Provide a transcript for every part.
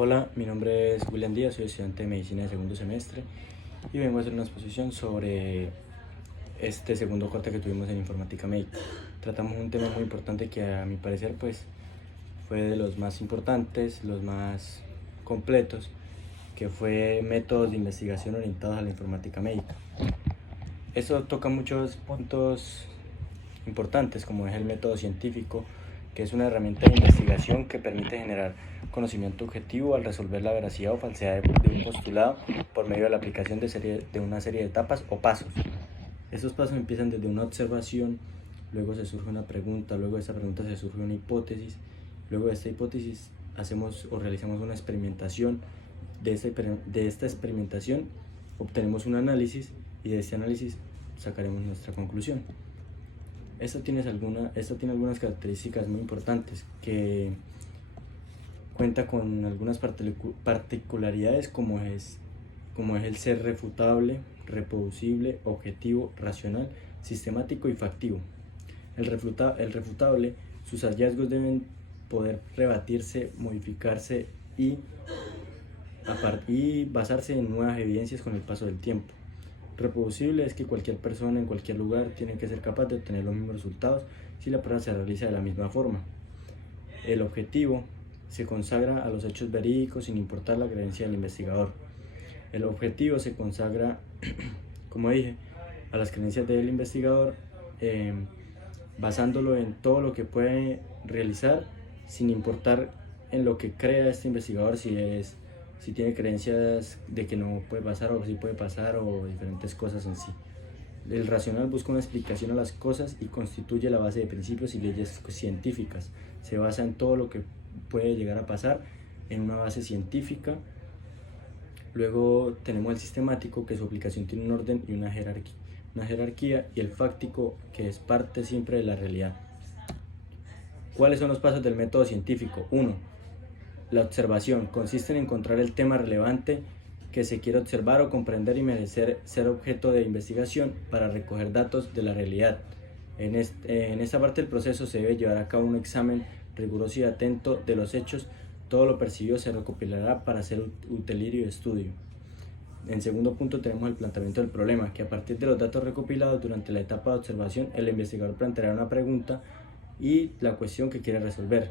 Hola, mi nombre es William Díaz, soy estudiante de medicina de segundo semestre y vengo a hacer una exposición sobre este segundo corte que tuvimos en informática médica. Tratamos un tema muy importante que a mi parecer fue de los más importantes, los más completos, que fue métodos de investigación orientados a la informática médica. Eso toca muchos puntos importantes, como es el método científico, que es una herramienta de investigación que permite generar conocimiento objetivo al resolver la veracidad o falsedad de un postulado por medio de la aplicación de una serie de etapas o pasos. Esos pasos empiezan desde una observación, luego se surge una pregunta, luego de esa pregunta se surge una hipótesis, luego de esta hipótesis hacemos o realizamos una experimentación, de esta experimentación obtenemos un análisis y de este análisis sacaremos nuestra conclusión. Esto tiene algunas características muy importantes, que cuenta con algunas particularidades como es el ser refutable, reproducible, objetivo, racional, sistemático y factivo. El refutable, sus hallazgos deben poder rebatirse, modificarse y basarse en nuevas evidencias con el paso del tiempo. Reproducible es que cualquier persona en cualquier lugar tiene que ser capaz de obtener los mismos resultados si la prueba se realiza de la misma forma. El objetivo se consagra a los hechos verídicos sin importar la creencia del investigador. El objetivo se consagra, como dije, a las creencias del investigador, basándolo en todo lo que puede realizar sin importar en lo que crea este investigador, si tiene creencias de que no puede pasar o sí puede pasar o diferentes cosas en sí. El racional busca una explicación a las cosas y constituye la base de principios y leyes científicas. Se basa en todo lo que puede llegar a pasar en una base científica. Luego tenemos el sistemático, que su aplicación tiene un orden y una jerarquía, y el fáctico, que es parte siempre de la realidad. ¿Cuáles son los pasos del método científico? 1. La observación consiste en encontrar el tema relevante que se quiere observar o comprender y merecer ser objeto de investigación para recoger datos de la realidad. En esta parte del proceso se debe llevar a cabo un examen riguroso y atento de los hechos. Todo lo percibido se recopilará para hacer utilitario de estudio. En segundo punto tenemos el planteamiento del problema, que a partir de los datos recopilados durante la etapa de observación, el investigador planteará una pregunta y la cuestión que quiere resolver.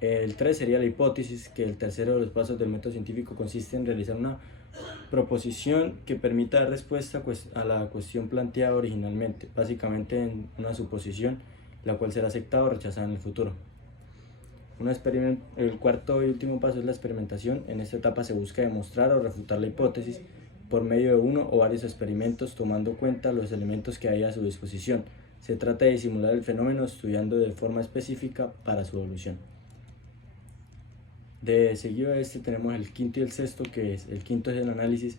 El 3 sería la hipótesis, que el tercero de los pasos del método científico consiste en realizar una proposición que permita dar respuesta a la cuestión planteada originalmente, básicamente en una suposición, la cual será aceptada o rechazada en el futuro. El cuarto y último paso es la experimentación. En esta etapa se busca demostrar o refutar la hipótesis por medio de uno o varios experimentos, tomando en cuenta los elementos que hay a su disposición. Se trata de simular el fenómeno estudiando de forma específica para su evolución. De seguido a este tenemos el quinto y el sexto, que es el quinto es el análisis,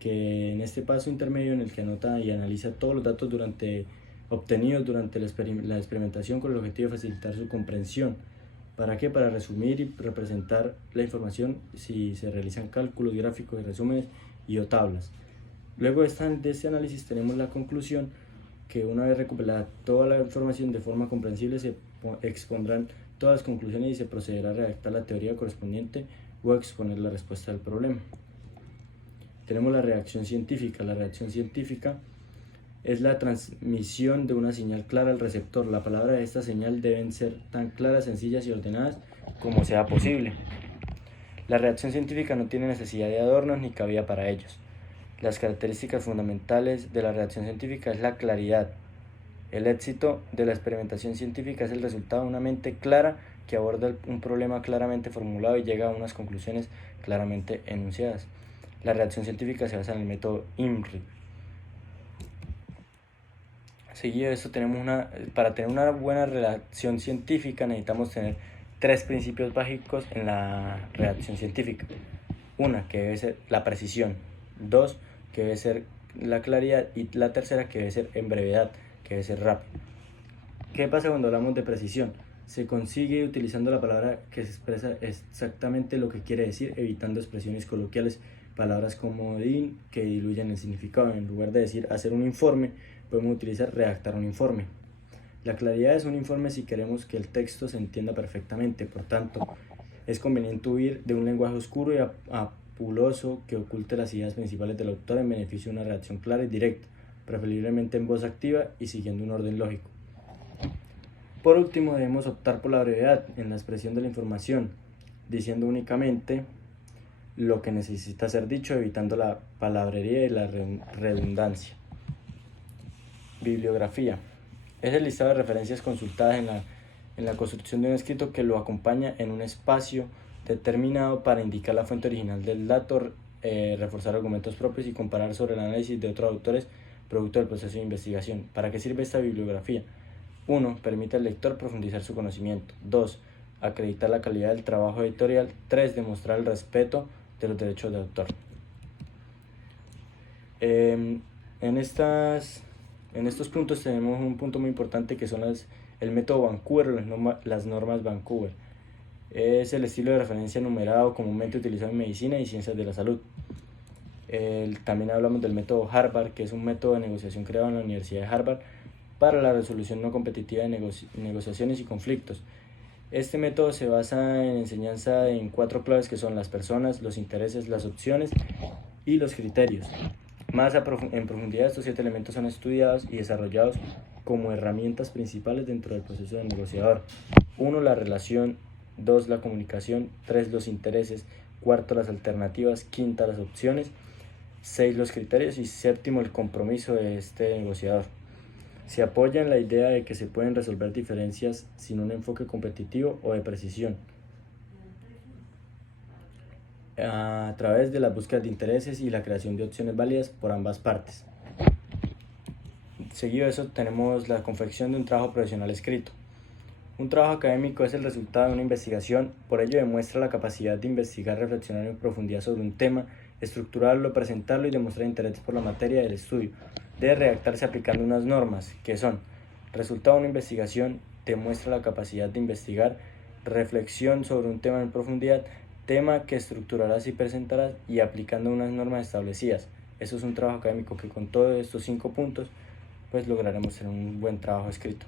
que en este paso intermedio en el que anota y analiza todos los datos obtenidos durante la experimentación con el objetivo de facilitar su comprensión. ¿Para qué? Para resumir y representar la información si se realizan cálculos, gráficos, resúmenes y o tablas. Luego de este análisis tenemos la conclusión, que una vez recopilada toda la información de forma comprensible se expondrán todas las conclusiones y se procederá a redactar la teoría correspondiente o a exponer la respuesta del problema. Tenemos la reacción científica. La reacción científica es la transmisión de una señal clara al receptor. La palabra de esta señal deben ser tan claras, sencillas y ordenadas como sea posible. La reacción científica no tiene necesidad de adornos ni cabida para ellos. Las características fundamentales de la reacción científica es la claridad. El éxito de la experimentación científica es el resultado de una mente clara que aborda un problema claramente formulado y llega a unas conclusiones claramente enunciadas. La reacción científica se basa en el método IMRI. Seguido de esto para tener una buena reacción científica necesitamos tener 3 principios básicos en la reacción científica. 1, que debe ser la precisión. 2, que debe ser la claridad. Y la tercera, que debe ser en brevedad, que debe ser rápido. ¿Qué pasa cuando hablamos de precisión? Se consigue utilizando la palabra que se expresa exactamente lo que quiere decir, evitando expresiones coloquiales, palabras comodín que diluyen el significado. En lugar de decir hacer un informe, podemos utilizar redactar un informe. La claridad es un informe si queremos que el texto se entienda perfectamente. Por tanto, Es conveniente huir de un lenguaje oscuro y apuloso que oculte las ideas principales del autor en beneficio de una redacción clara y directa, preferiblemente en voz activa y siguiendo un orden lógico. Por último, debemos optar por la brevedad en la expresión de la información, diciendo únicamente lo que necesita ser dicho, evitando la palabrería y la redundancia. Bibliografía. Es el listado de referencias consultadas en la construcción de un escrito que lo acompaña en un espacio determinado para indicar la fuente original del dato, reforzar argumentos propios y comparar sobre el análisis de otros autores producto del proceso de investigación. ¿Para qué sirve esta bibliografía? 1. Permite al lector profundizar su conocimiento. 2. Acreditar la calidad del trabajo editorial. 3. Demostrar el respeto de los derechos de autor. En estos puntos tenemos un punto muy importante que son el método Vancouver, las normas Vancouver. Es el estilo de referencia numerado comúnmente utilizado en medicina y ciencias de la salud. También hablamos del método Harvard, que es un método de negociación creado en la Universidad de Harvard para la resolución no competitiva de negociaciones y conflictos. Este método se basa en enseñanza en 4 claves que son las personas, los intereses, las opciones y los criterios. Más en profundidad, estos 7 elementos son estudiados y desarrollados como herramientas principales dentro del proceso del negociador. 1. La relación. 2. La comunicación. 3. Los intereses. 4. Las alternativas. 5. Las opciones. 6. Los criterios. Y 7. El compromiso de este negociador. Se apoya en la idea de que se pueden resolver diferencias sin un enfoque competitivo o de precisión, a través de las búsquedas de intereses y la creación de opciones válidas por ambas partes. Seguido de eso tenemos la confección de un trabajo profesional escrito. Un trabajo académico es el resultado de una investigación, por ello demuestra la capacidad de investigar, reflexionar en profundidad sobre un tema, estructurarlo, presentarlo y demostrar interés por la materia del estudio. Debe redactarse aplicando unas normas, que son: resultado de una investigación, demuestra la capacidad de investigar, reflexión sobre un tema en profundidad, tema que estructurarás y presentarás, y aplicando unas normas establecidas. Eso es un trabajo académico que con todos estos 5 puntos pues lograremos hacer un buen trabajo escrito.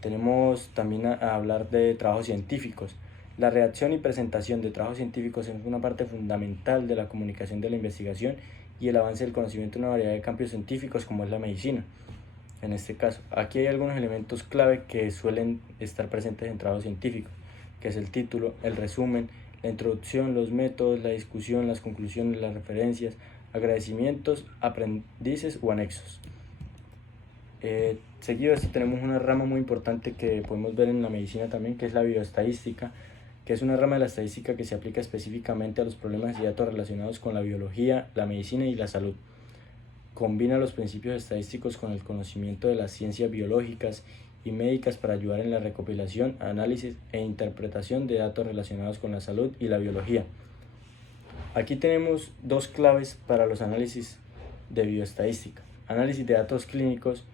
Tenemos también a hablar de trabajos científicos. La redacción y presentación de trabajos científicos es una parte fundamental de la comunicación de la investigación y el avance del conocimiento en una variedad de campos científicos como es la medicina. En este caso, aquí hay algunos elementos clave que suelen estar presentes en trabajos científicos, que es el título, el resumen, la introducción, los métodos, la discusión, las conclusiones, las referencias, agradecimientos, aprendices o anexos. Seguido de esto tenemos una rama muy importante que podemos ver en la medicina también, que es la bioestadística, que es una rama de la estadística que se aplica específicamente a los problemas y datos relacionados con la biología, la medicina y la salud. Combina los principios estadísticos con el conocimiento de las ciencias biológicas y médicas para ayudar en la recopilación, análisis e interpretación de datos relacionados con la salud y la biología. Aquí tenemos 2 claves para los análisis de bioestadística. Análisis de datos clínicos,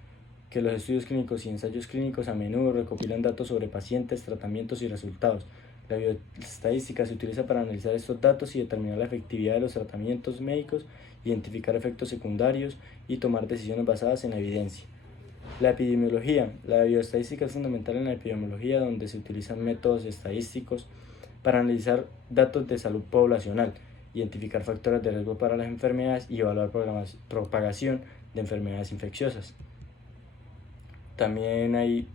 que los estudios clínicos y ensayos clínicos a menudo recopilan datos sobre pacientes, tratamientos y resultados. La bioestadística se utiliza para analizar estos datos y determinar la efectividad de los tratamientos médicos, identificar efectos secundarios y tomar decisiones basadas en la evidencia. La epidemiología. La bioestadística es fundamental en la epidemiología, donde se utilizan métodos estadísticos para analizar datos de salud poblacional, identificar factores de riesgo para las enfermedades y evaluar propagación de enfermedades infecciosas. También hay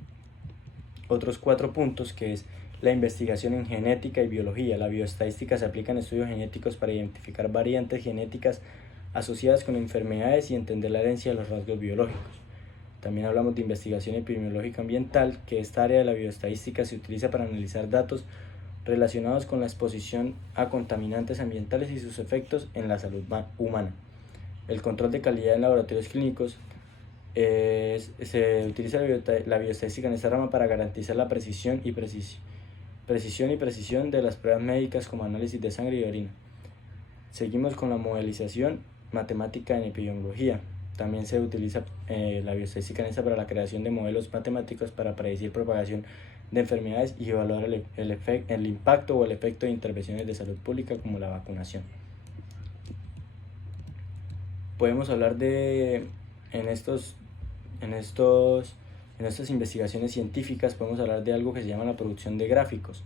otros 4 puntos, que es la investigación en genética y biología. La bioestadística se aplica en estudios genéticos para identificar variantes genéticas asociadas con enfermedades y entender la herencia de los rasgos biológicos. También hablamos de investigación epidemiológica ambiental, que esta área de la bioestadística se utiliza para analizar datos relacionados con la exposición a contaminantes ambientales y sus efectos en la salud humana. El control de calidad en laboratorios clínicos. Se utiliza la bioestadística en esta rama para garantizar la precisión y precisión de las pruebas médicas como análisis de sangre y orina. Seguimos con la modelización matemática en epidemiología. También se utiliza la bioestadística en esta para la creación de modelos matemáticos para predecir propagación de enfermedades y evaluar el impacto o el efecto de intervenciones de salud pública como la vacunación. Podemos hablar de en estas investigaciones científicas podemos hablar de algo que se llama la producción de gráficos.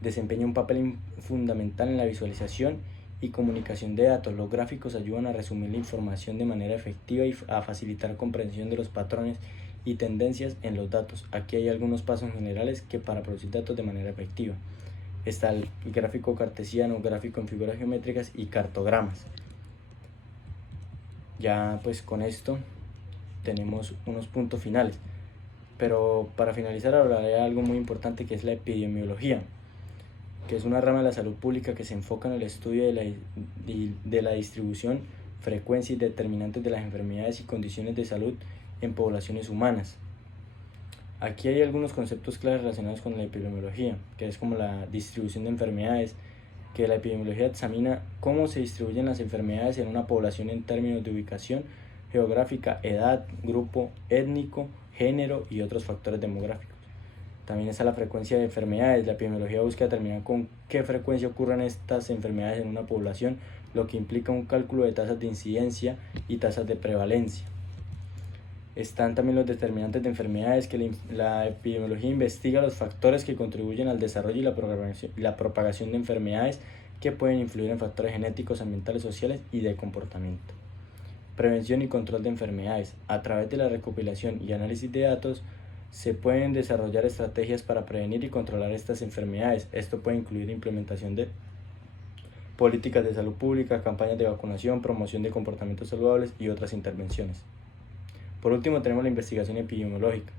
desempeña un papel fundamental en la visualización y comunicación de datos. Los gráficos ayudan a resumir la información de manera efectiva y a facilitar comprensión de los patrones y tendencias en los datos. Aquí hay algunos pasos generales que para producir datos de manera efectiva. Está el gráfico cartesiano, gráfico en figuras geométricas y cartogramas. Ya pues con esto tenemos unos puntos finales, pero para finalizar hablaré de algo muy importante, que es la epidemiología, que es una rama de la salud pública que se enfoca en el estudio de la distribución, frecuencia y determinantes de las enfermedades y condiciones de salud en poblaciones humanas. Aquí hay algunos conceptos claves relacionados con la epidemiología, que es como la distribución de enfermedades, que la epidemiología examina cómo se distribuyen las enfermedades en una población en términos de ubicación geográfica, edad, grupo étnico, género y otros factores demográficos. También está la frecuencia de enfermedades. La epidemiología busca determinar con qué frecuencia ocurren estas enfermedades en una población, lo que implica un cálculo de tasas de incidencia y tasas de prevalencia. Están también los determinantes de enfermedades, que la epidemiología investiga los factores que contribuyen al desarrollo y la propagación de enfermedades que pueden influir en factores genéticos, ambientales, sociales y de comportamiento. Prevención y control de enfermedades. A través de la recopilación y análisis de datos se pueden desarrollar estrategias para prevenir y controlar estas enfermedades. Esto puede incluir implementación de políticas de salud pública, campañas de vacunación, promoción de comportamientos saludables y otras intervenciones. Por último, tenemos la investigación epidemiológica.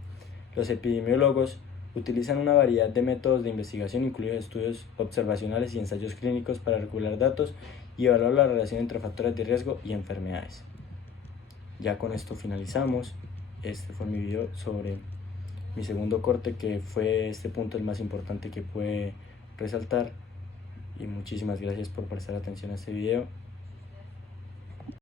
Los epidemiólogos utilizan una variedad de métodos de investigación, incluidos estudios observacionales y ensayos clínicos, para recopilar datos y evaluar la relación entre factores de riesgo y enfermedades. Ya con esto finalizamos. Este fue mi video sobre mi segundo corte, que fue este punto el más importante que pude resaltar. Y muchísimas gracias por prestar atención a este video.